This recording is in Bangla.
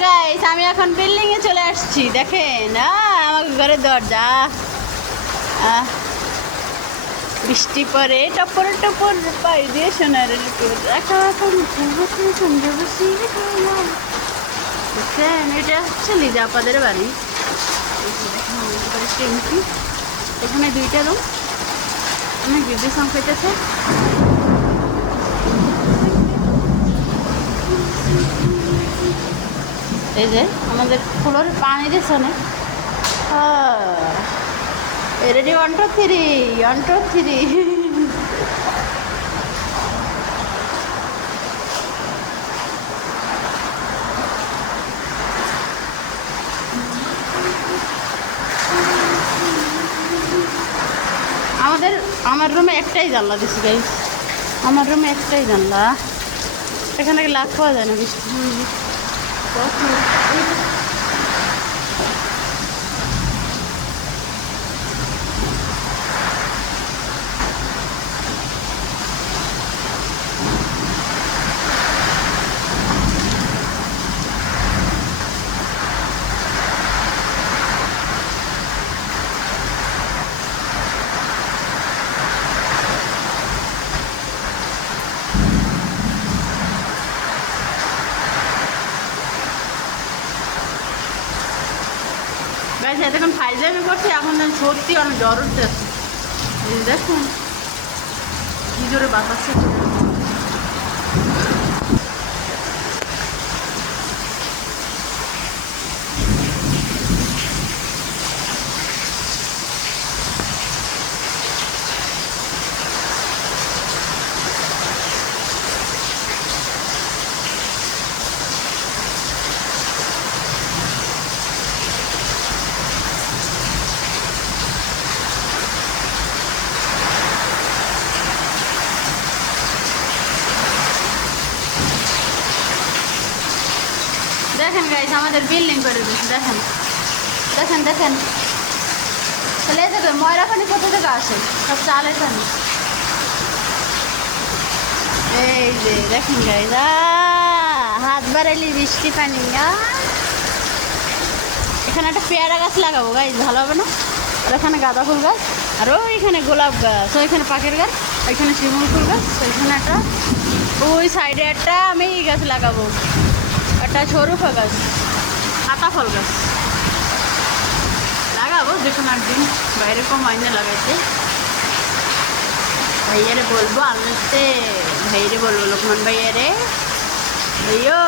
গাইস আমি এখন বিল্ডিং এ চলে আসছি দেখেন আমার ঘরের দরজা বৃষ্টি পরে টপর টপর পাই দিয়ে সোনার দেখেন এটা হচ্ছে লিজাপাদের বাড়ি এখানে দুইটা রুম অনেক বিদ্যুৎ সংকেতেছে এই যে আমাদের ফ্লোরে পানি দিচ্ছে না রেডি 1 2 3 1 2 3 আমার রুমে একটাই জানলা দিছি গাইস আমার রুমে একটাই জানলা এখানে লাখ পাওয়া যায় না বৃষ্টি এতক্ষণ ফাইজামি করছি এখন সত্যি অনেক জ্বর উঠতে আছে দেখুন কি জোরে বাতাস দেখেন গাইস আমাদের বিল্ডিং করে দিচ্ছে দেখেন দেখেন দেখেন তাহলে এই দেখেন ময়লা পানি কোথা থেকে আসে সব চাল এখানে এই যে দেখেন গাইস হাত বাড়াইলি বৃষ্টি পানি এখানে একটা পেয়ারা গাছ লাগাবো গাইস ভালো হবে না আর এখানে গাঁদা ফুল গাছ আর ওইখানে গোলাপ গাছ ওইখানে পাখির গাছ ওইখানে শিমুল ফুল গাছ ওইখানে একটা ওই সাইডে একটা আমি গাছ লাগাবো একটা সরু ফল গাছ কাঁটা ফল গাছ লাগাবো দেখুন একদিন বাইরে কম আইনে লাগাইতে ভাইয়ারে বলবো আনতে ভাইয়ারে বলবো লোকমান ভাইয়ারে ভাইও